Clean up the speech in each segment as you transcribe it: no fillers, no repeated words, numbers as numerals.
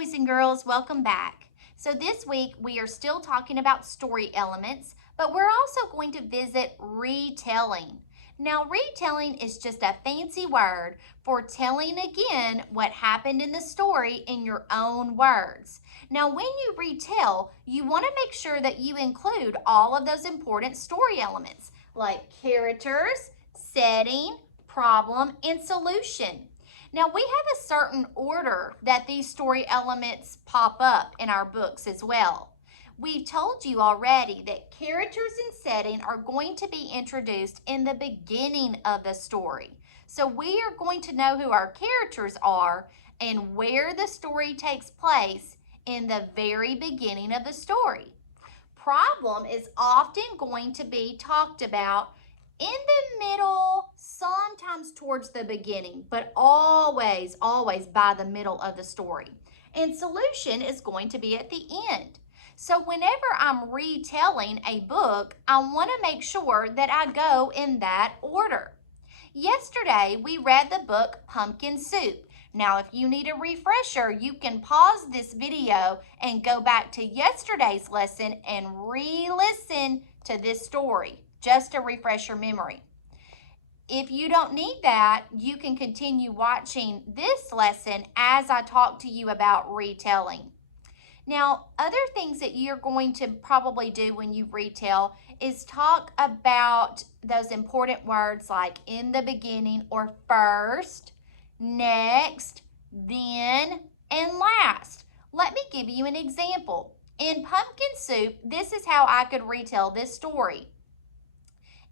boys and girls, welcome back. So this week we are still talking about story elements, but we're also going to visit retelling. Now, retelling is just a fancy word for telling again what happened in the story in your own words. Now, when you retell, you want to make sure that you include all of those important story elements like characters, setting, problem, and solution. Now, we have a certain order that these story elements pop up in our books as well. We've told you already that characters and setting are going to be introduced in the beginning of the story. So we are going to know who our characters are and where the story takes place in the very beginning of the story. Problem is often going to be talked about in the middle, sometimes towards the beginning, but always by the middle of the story. And solution is going to be at the end. So whenever I'm retelling a book, I want to make sure that I go in that order. Yesterday, we read the book Pumpkin Soup. Now, if you need a refresher, you can pause this video and go back to yesterday's lesson and re-listen to this story, just to refresh your memory. If you don't need that, you can continue watching this lesson as I talk to you about retelling. Now, other things that you're going to probably do when you retell is talk about those important words like in the beginning or first, next, then, and last. Let me give you an example. In Pumpkin Soup, this is how I could retell this story.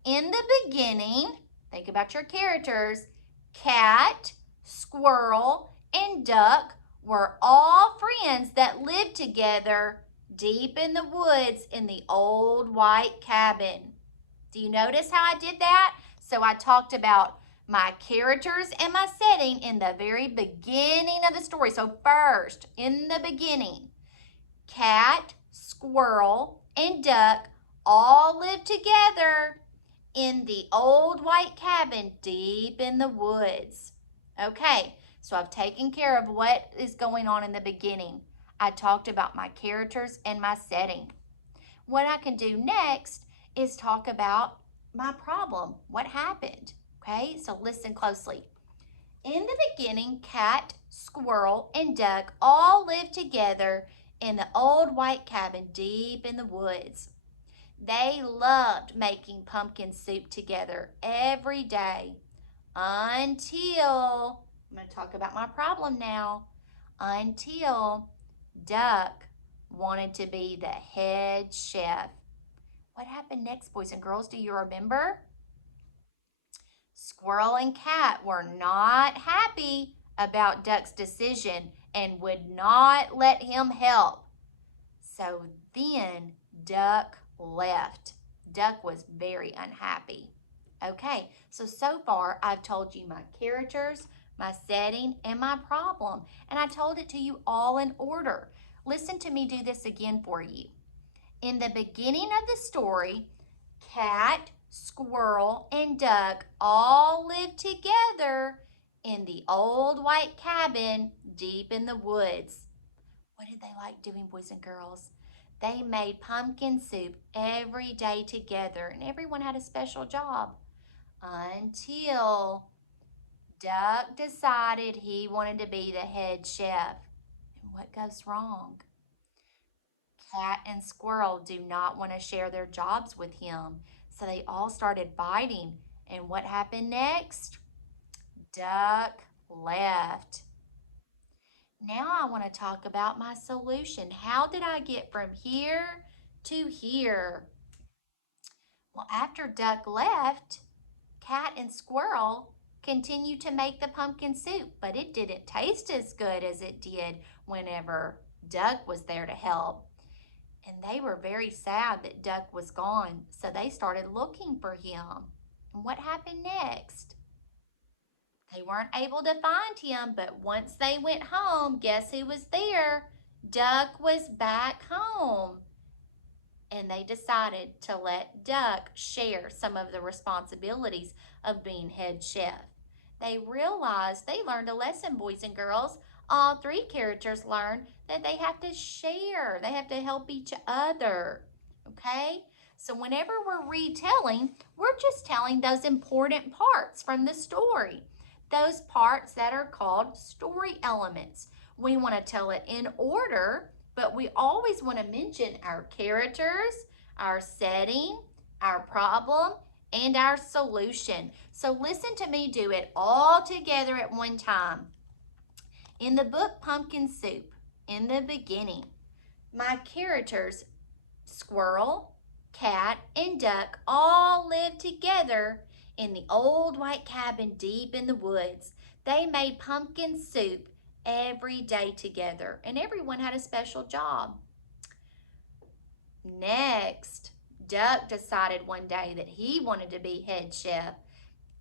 In the beginning, think about your characters, cat, squirrel, and duck were all friends that lived together deep in the woods in the old white cabin. Do you notice how I did that? So I talked about my characters and my setting in the very beginning of the story. So first, in the beginning, cat, squirrel, and duck all lived together in the old white cabin deep in the woods. Okay, so I've taken care of what is going on in the beginning. I talked about my characters and my setting. What I can do next is talk about my problem, what happened. Okay, so listen closely. In the beginning, cat, squirrel, and duck all lived together in the old white cabin deep in the woods. They loved making pumpkin soup together every day until, I'm going to talk about my problem now, until Duck wanted to be the head chef. What happened next, boys and girls? Do you remember? Squirrel and Cat were not happy about Duck's decision and would not let him help. So then Duck left. Duck was very unhappy. Okay, so far I've told you my characters, my setting, and my problem. And I told it to you all in order. Listen to me do this again for you. In the beginning of the story, Cat, Squirrel, and Duck all lived together in the old white cabin deep in the woods. What did they like doing, boys and girls? They made pumpkin soup every day together, and everyone had a special job until Duck decided he wanted to be the head chef. And what goes wrong? Cat and Squirrel do not want to share their jobs with him, so they all started fighting. And what happened next? Duck left. Now I want to talk about my solution. How did I get from here to here? Well, after Duck left, Cat and Squirrel continued to make the pumpkin soup, but it didn't taste as good as it did whenever Duck was there to help. And they were very sad that Duck was gone, so they started looking for him. And what happened next? They weren't able to find him, but once they went home, guess who was there? Duck was back home. And they decided to let Duck share some of the responsibilities of being head chef. They realized they learned a lesson, boys and girls. all three characters learn that they have to share. They have to help each other. Okay? So whenever we're retelling, we're just telling those important parts from the story. Those parts that are called story elements. We want to tell it in order, but we always want to mention our characters, our setting, our problem, and our solution. So listen to me do it all together at one time. In the book Pumpkin Soup, in the beginning, my characters, squirrel, cat, and duck, all lived together in the old white cabin deep in the woods. They made pumpkin soup every day together, and everyone had a special job. Next, Duck decided one day that he wanted to be head chef,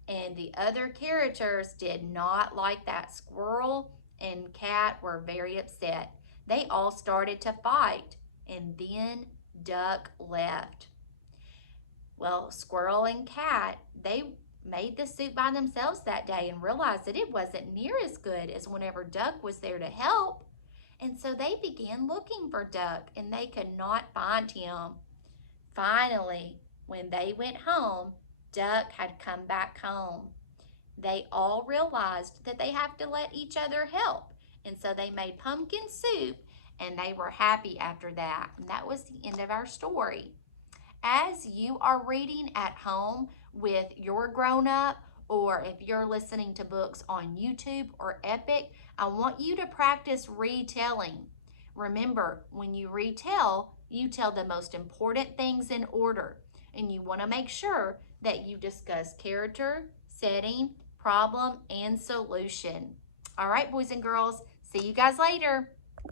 and the other characters did not like that. Squirrel and Cat were very upset. They all started to fight, and then Duck left. Well, Squirrel and Cat, they made the soup by themselves that day and realized that it wasn't near as good as whenever Duck was there to help. And so they began looking for Duck, and they could not find him. Finally, when they went home, Duck had come back home. They all realized that they have to let each other help. And so they made pumpkin soup, and they were happy after that. And that was the end of our story. As you are reading at home with your grown-up, or if you're listening to books on YouTube or Epic, I want you to practice retelling. Remember, when you retell, you tell the most important things in order, and you want to make sure that you discuss character, setting, problem, and solution. All right, boys and girls, see you guys later.